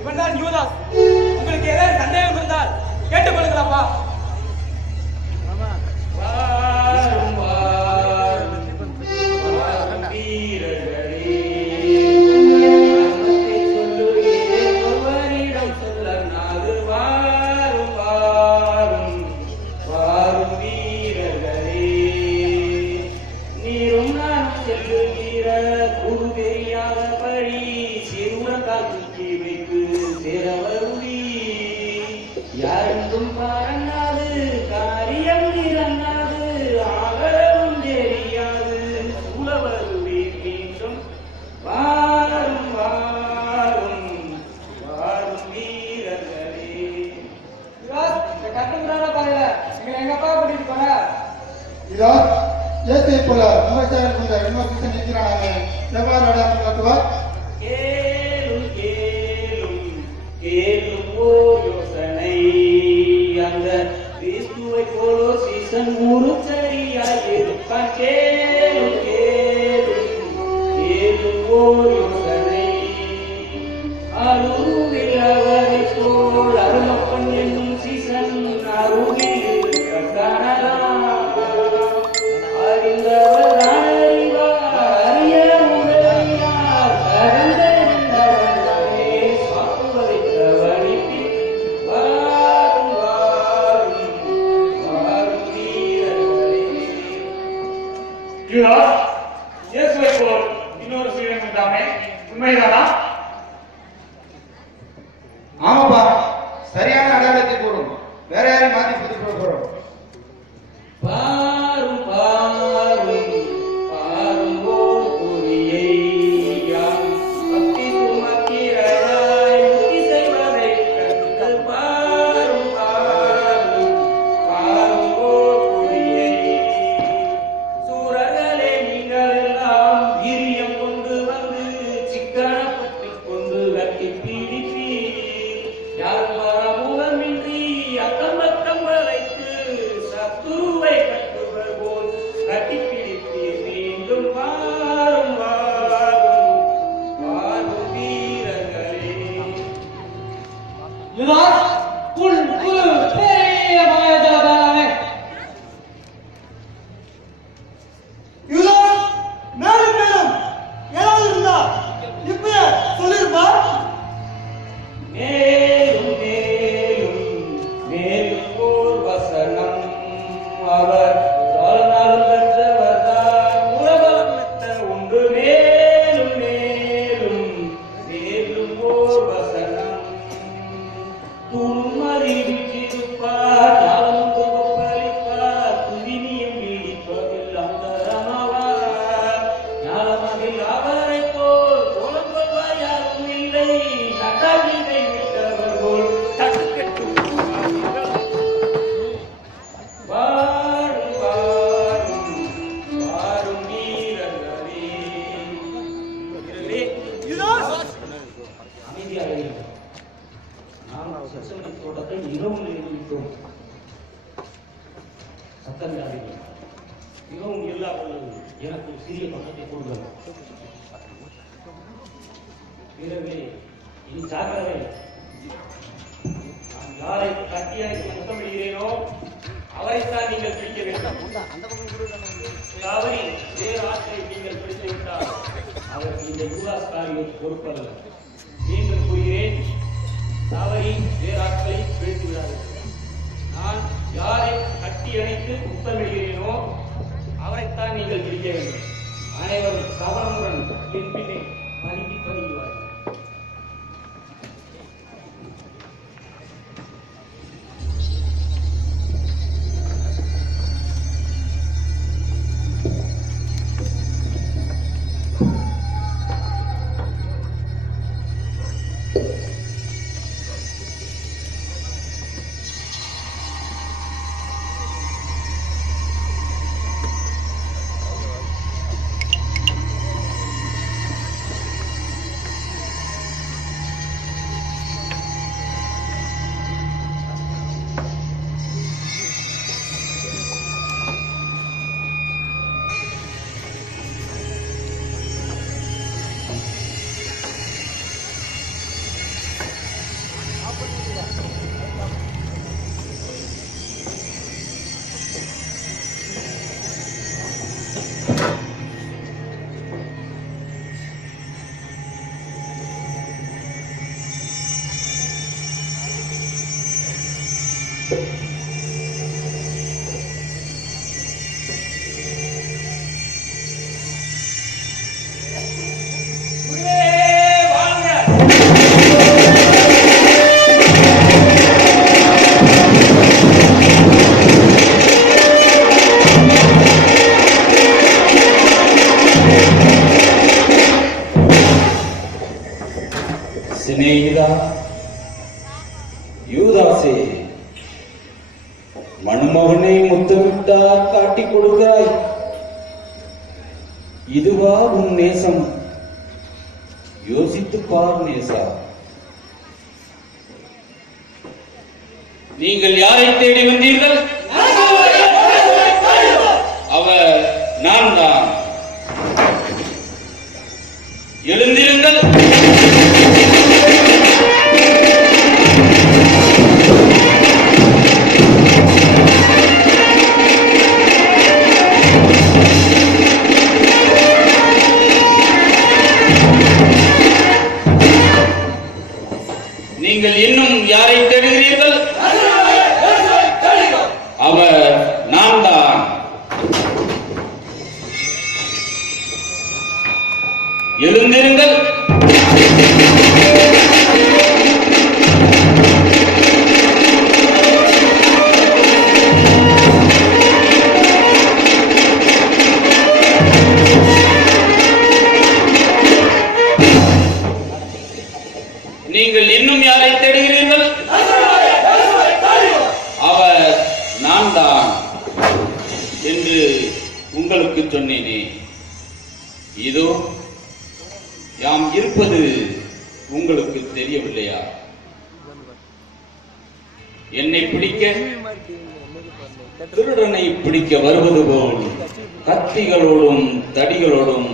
இவன் தான் யூதாஸ். உங்களுக்கு ஏதாவது சந்தேகம் இருந்தால் கேட்டுக்கொள்ளுங்களாப்பா. ஆமாப்பா, சரியான அடையாளத்தை போடும். வேற யாரையும் மாத்தி கொடுத்து போறோம். மிகவும் இல்லாமல் எனக்கு சிறிய பக்கத்தை கொடுங்கள். பிறகு இனி ஜாக்கிரதை. நான் யாரை கட்டியணைத்து முத்தமிடுகிறேனோ அவரைத்தான் நீங்கள் பிடிக்க வேண்டும். அவரை வேறு ஆட்களை நீங்கள் பிடித்து விட்டால் அதற்கு இந்த யூதாஸ் காரியம் பொறுப்பல்ல. மீண்டும் கூறுகிறேன், தவறி வேறு ஆட்களை பிடித்து விடாதீர்கள். நான் யாரை கட்டி அணைத்து முத்தமிடுகிறேனோ அவரைத்தான் நீங்கள் பிடிக்க வேண்டும். அனைவரும் கவனமுடன் என் பின்னே பதுங்கி பதுங்குவார்கள். சிநேகிதா யூதாசே, மணமகனை முத்தமிட்டா காட்டிக் கொடுக்கிறாய். இதுவா உன் நேசம்? யோசித்து பார் நேசா. நீங்கள் யாரை தேடி வந்தீர்கள்? அவர் நான் தான். எழுந்திருங்கள். நீங்கள் இன்னும் யாரை தேடுகிறீர்கள்? அவர் நான் தான். எழுந்திருங்கள். நீங்கள் இன்னும் யாரை தேடுகிறீர்கள்? அவர் நான் தான் என்று உங்களுக்கு சொன்னேனே. இதோ யாம் இருப்பது உங்களுக்கு தெரியவில்லையா? என்னை பிடிக்க திருடனை பிடிக்க வருவது போல் கத்திகளோடும் தடிகளோடும்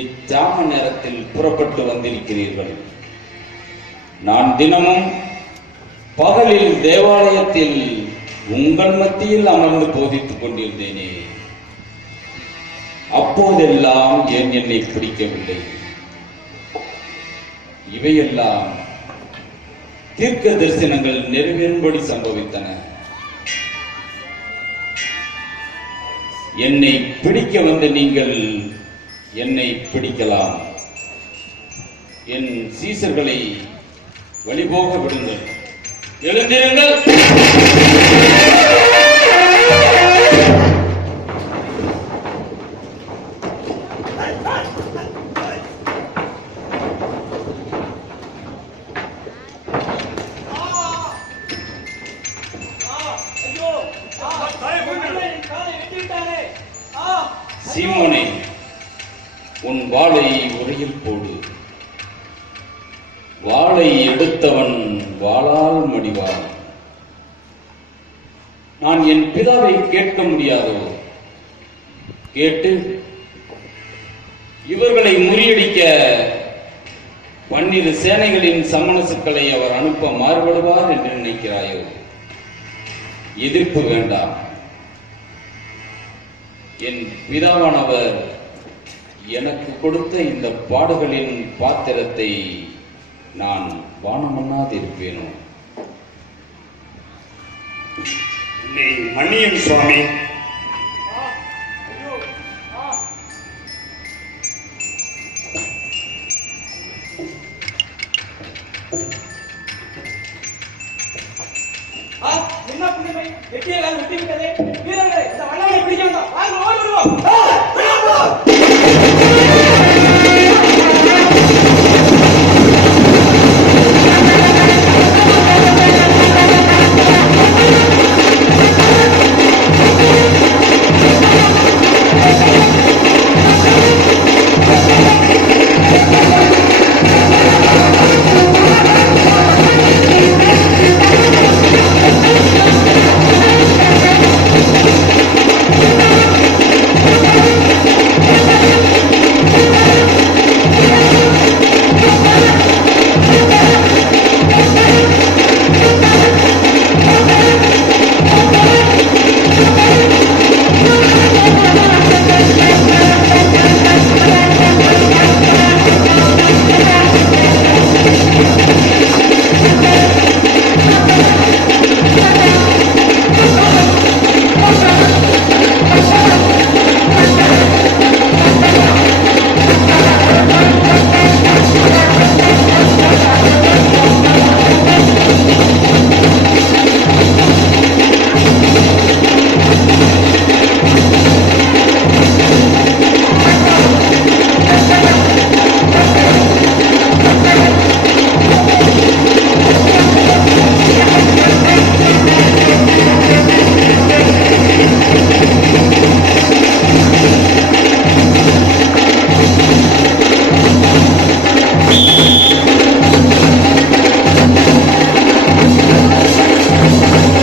இச்சாம நேரத்தில் புறப்பட்டு வந்திருக்கிறீர்கள். நான் தினமும் பகலில் தேவாலயத்தில் உங்கள் மத்தியில் அமர்ந்து போதித்துக் கொண்டிருந்தேனே. அப்போதெல்லாம் ஏன் என்னை பிடிக்கவில்லை? இவையெல்லாம் தீர்க்க தரிசனங்கள் நிறைவேறும்படி சம்பவித்தன. என்னை பிடிக்க வந்த நீங்கள் என்னை பிடிக்கலாம். என் சீசர்களை வழிபோக விடுங்கள். எழுந்திருங்கள். சீமோனே, உன் வாளை உரையில் போடு. வாளை எடுத்தவன் வாளால் மடிவான். நான் என் பிதாவை கேட்க முடியாதோ? கேட்டு இவர்களை முறியடிக்க 12 சேனைகளின் சமணசுக்களை அவர் அனுப்ப மாறுபடுவார் என்று நினைக்கிறாயோ? எதிர்ப்பு வேண்டாம். என் பிதாவானவர் எனக்கு கொடுத்த இந்த பாடுகளின் பாத்திரத்தை நான் வானமண்ணாதிருப்பேனோ? நீ மன்னியும் சுவாமி. என்ன புண்ணியமை வெட்டிய கால் வெட்டி விட்டதே. வீரர்களே, இந்த வல்லவனை பிடிக்க வேண்டாம். வாங்க, ஓடி விடுவோம்.